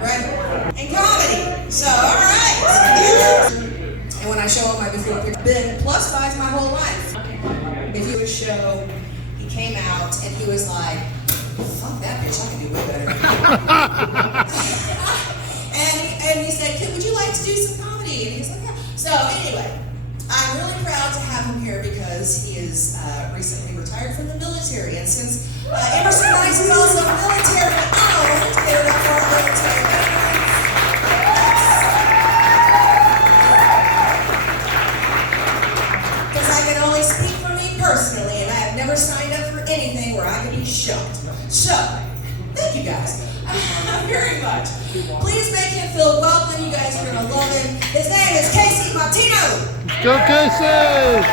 right? And comedy. So, all right. And when I show him my before picture, been plus size my whole life. If you would show, he came out and he was like, fuck that bitch, I can do way better. and he said, Kid, would you like to do some comedy? And he's like, yeah. So anyway, I'm really proud to have him here because he is recently retired from the military. And since Emersumnice is also military owned, they're not our military veterans. Because I can only speak for me personally, and I have never signed up for anything where I could be shot. So, thank you guys very much. Please make him feel welcome. You guys are going to love him. His name is Casey Martino. Go Casey!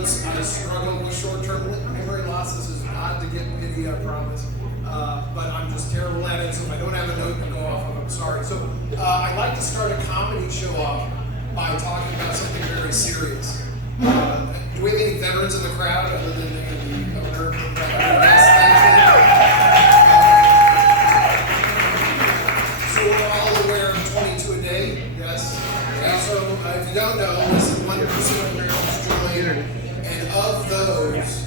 I struggle with short-term memory loss. This is not to get pity, I promise. But I'm just terrible at it, so if I don't have a note to go off of, I'm sorry. So I'd like to start a comedy show off by talking about something very serious. Do we have any veterans in the crowd other than the governor? Yes, thank you. So we're all aware of 22 a day, yes? Okay, so if you don't know, this is 1% of Americans join. And of those,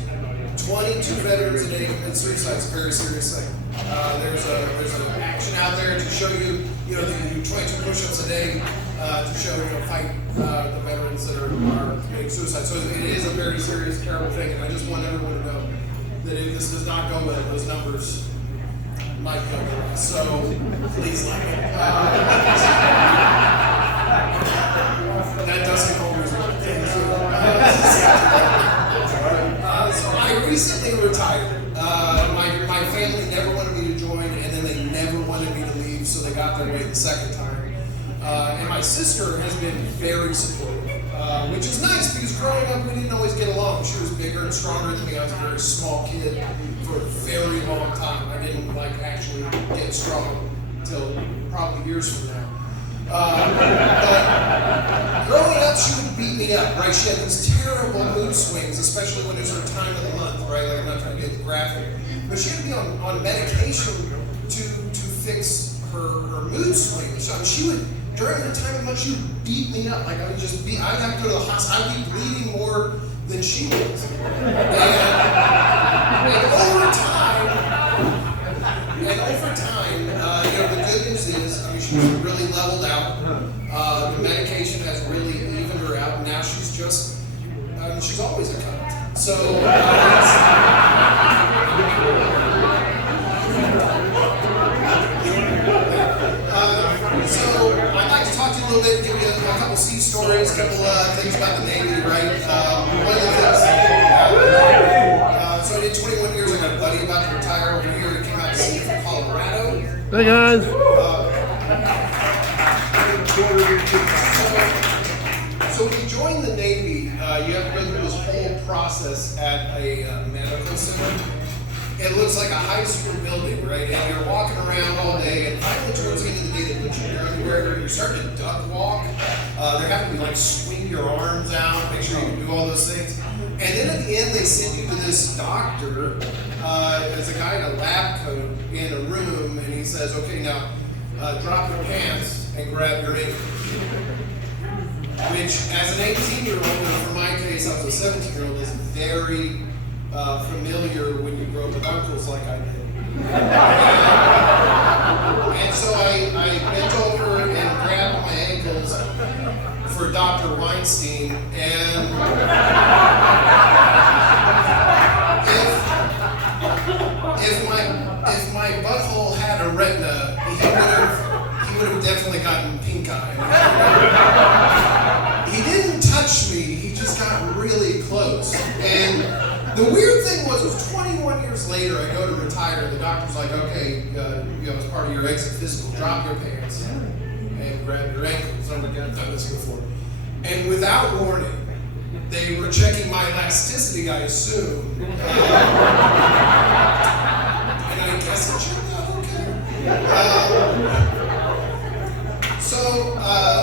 22 veterans a day commit suicide. It's a very serious thing. There's an action out there to show you, that you do 22 push-ups a day to show, fight the veterans that are committing suicide. So it is a very serious, terrible thing, and I just want everyone to know that if this does not go well, those numbers might go well. So please like it. That doesn't always work. So I recently retired. My family never wanted me to join, and then they never wanted me to leave, so they got their way the second time. And my sister has been very supportive, which is nice because growing up we didn't always get along. She was bigger and stronger than me. I was a very small kid for a very long time. I didn't actually get strong until probably years from now. But growing up, she would beat me up, right? She had these terrible mood swings, especially when it was her time of the month, right? Like, I'm not trying to get graphic. But she would be on medication to fix her mood swings. So she would, during the time of the month, she would beat me up. Like, I'd have to go to the hospital. I'd be bleeding more than she was. And over time, the good news is, she's really leveled out. The medication has really evened her out, and now she's just, she's always a cunt. So, so I'd like to talk to you a little bit, give you a couple sea stories, a couple things about the Navy, right? One of the things, so I did 21 years. I got a buddy about to retire over here. He came out to see me from Colorado. Hey guys. So when you join the Navy, you have to go through this whole process at a medical center. It looks like a high school building, right? And you're walking around all day, and finally towards the end of the day, they put you in your underwear, you're starting to duck walk. They're having to swing your arms out, make sure you can do all those things. And then at the end, they send you to this doctor. There's a guy in a lab coat in a room, and he says, okay, now drop your pants and grab your ankle. Which, as an 18-year-old, and for my case, I was a 17-year-old, is very familiar when you grow up with uncles like I did. And so I bent over and grabbed my ankles for Dr. Weinstein, and if my butthole had a retina, he would have definitely gotten pink eye. He didn't touch me, he just got really close. And the weird thing was 21 years later, I go to retire, and the doctor's like, okay, as part of your exit physical, drop your pants and grab your ankles. I've done this before. And without warning, they were checking my elasticity, I assume. And I guess it turned out okay.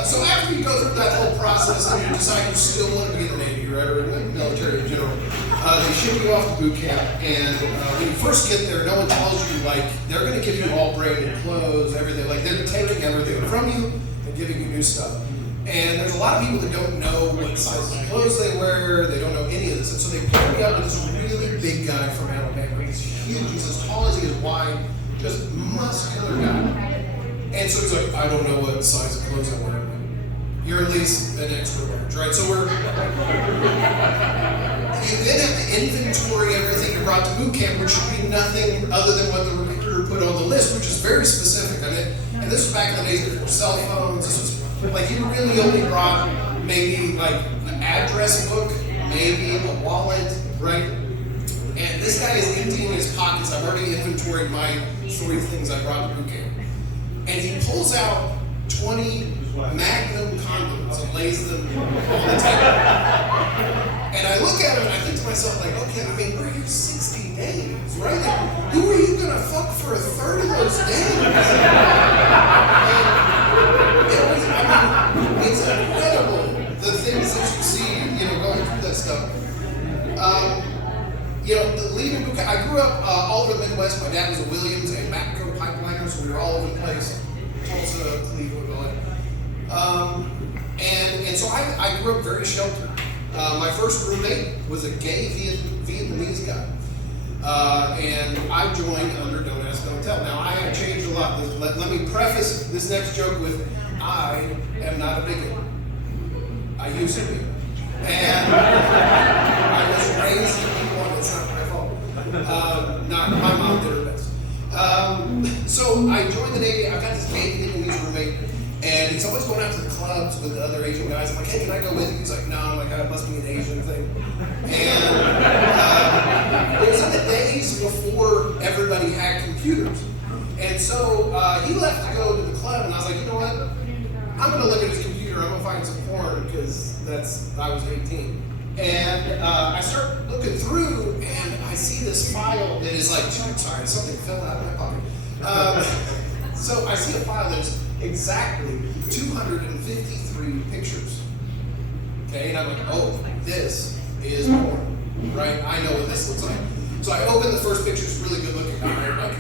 So after you go through that whole process and you decide you still want to be in the Navy, right, or in the military in general, they ship you off to boot camp, and when you first get there, no one tells you, like, they're going to give you all brand new clothes, everything. Like, they're taking everything from you and giving you new stuff. And there's a lot of people that don't know what size of clothes they wear, they don't know any of this. And so they pick me up with this really big guy from Alabama. He's huge, he's as tall as he is wide, just muscular guy. And so he's like, I don't know what size of clothes I wear. You're at least an extra large, right? So you then have to inventory everything you brought to boot camp, which should be nothing other than what the recruiter put on the list, which is very specific. And this was back in the days before cell phones. This was like, you really only brought maybe like an address book, maybe a wallet, right? And this guy is emptying his pockets. I've already inventoried my 3 things I brought to boot camp. And he pulls out 20 Magnum condoms and lays them on the table. And I look at him and I think to myself, like, okay, I mean, we're here 60 days, right? Like, who are you going to fuck for a third of those days? It's incredible, the things that you see, going through that stuff. Leaving boot camp, I grew up all over the Midwest. My dad was a Williams and Matco pipeliner, so we were all over the place. Tulsa, Cleveland, all that. And so I grew up very sheltered. My first roommate was a gay Vietnamese guy. And I joined under Don't Ask, Don't Tell. Now, I have changed a lot. Let me preface this next joke with, I am not a bigot. I used to be. And I was raised to be one. It's not my fault. My mom did her best. So I joined the Navy. I've got this gay Vietnamese roommate. And he's always going out to the clubs with the other Asian guys. I'm like, hey, can I go with you? He's like, no. I'm like, it must be an Asian thing. And it was in the days before everybody had computers. And so he left to go to the club, and I was like, you know what? I'm going to look at his computer. I'm going to find some porn, because I was 18. And I start looking through, and I see this file that is like, sorry, something fell out of my pocket. So I see a file that is exactly 253 pictures. Okay, and I'm like, oh, this is porn, right? I know what this looks like. So I open the first picture, it's really good looking guy. I'm like,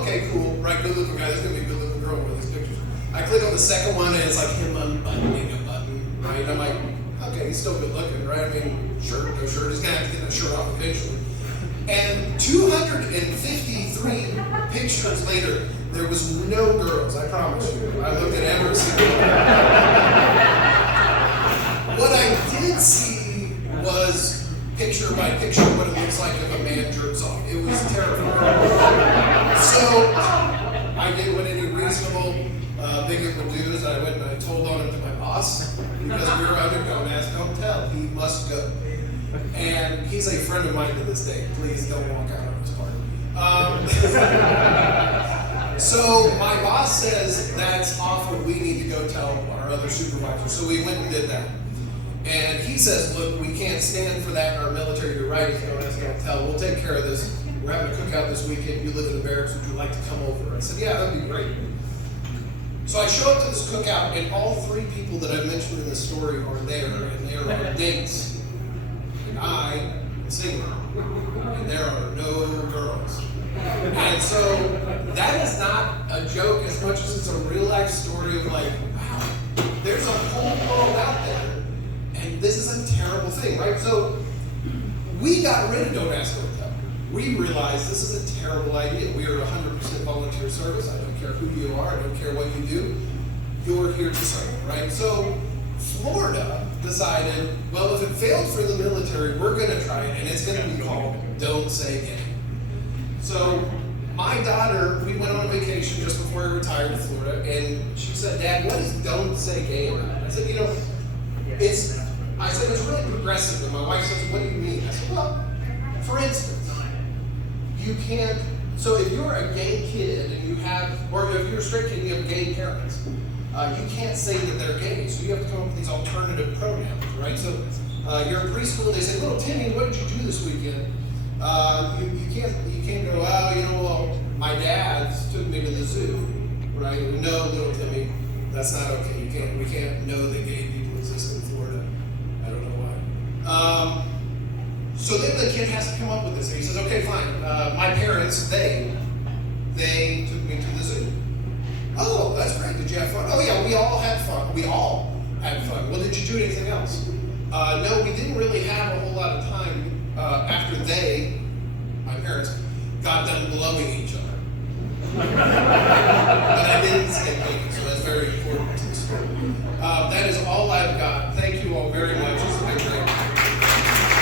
okay, cool, right, good looking guy. There's gonna be a good looking girl with these pictures. I click on the second one, and it's like him unbuttoning a button, right? And I'm like, okay, he's still good looking, right? I mean, shirt, no shirt. He's gonna have to get that shirt off eventually. And 253 pictures later, there was no girls, I promise you. I looked at Emersumnice. What I did see was picture by picture what it looks like if a man jerks off. It was terrifying. So I did what any reasonable bigot would do, is I went and I told on him to my boss, because we were under Don't Ask, Don't Tell. He must go. And he's a friend of mine to this day. Please don't walk out on this part. So my boss says, that's awful, we need to go tell our other supervisor. So we went and did that. And he says, look, we can't stand for that in our military. You're right, it's Don't Ask, Don't Tell. We'll take care of this. We're having a cookout this weekend. You live in the barracks. Would you like to come over? I said, yeah, that'd be great. So I show up to this cookout, and all 3 people that I mentioned in the story are there, and there are dates. And I am single. And there are no girls. And so that is not a joke as much as it's a real life story of like, wow, there's a whole world out there, and this is a terrible thing, right? So we got rid of Don't Ask, Don't Tell. We realized this is a terrible idea. We are 100% volunteer service. I don't care who you are. I don't care what you do. You're here to serve, right? So Florida decided, well, if it failed for the military, we're going to try it, and it's going to be called Don't Say Gay. So my daughter, we went on a vacation just before I retired to Florida, and she said, Dad, what is Don't Say Gay about? I said, it's really progressive. And my wife says, what do you mean? I said, well, for instance, you can't, so if you're a gay kid and you have, or if you're a straight kid and you have gay parents, you can't say that they're gay, so you have to come up with these alternative pronouns, right? So you're in preschool and they say, little Timmy, what did you do this weekend? You can't go, well, my dad took me to the zoo, right? No, little Timmy, that's not okay. We can't know that gay people exist in Florida. I don't know why. So then the kid has to come up with this, and he says, okay, fine. My parents, they took me to the zoo. Oh, that's great. Did you have fun? Oh yeah, we all had fun. We all had fun. Well, did you do anything else? No, we didn't really have a whole lot of time after my parents, got done blowing each other. But I didn't say baby, so that's very important to the story. That is all I've got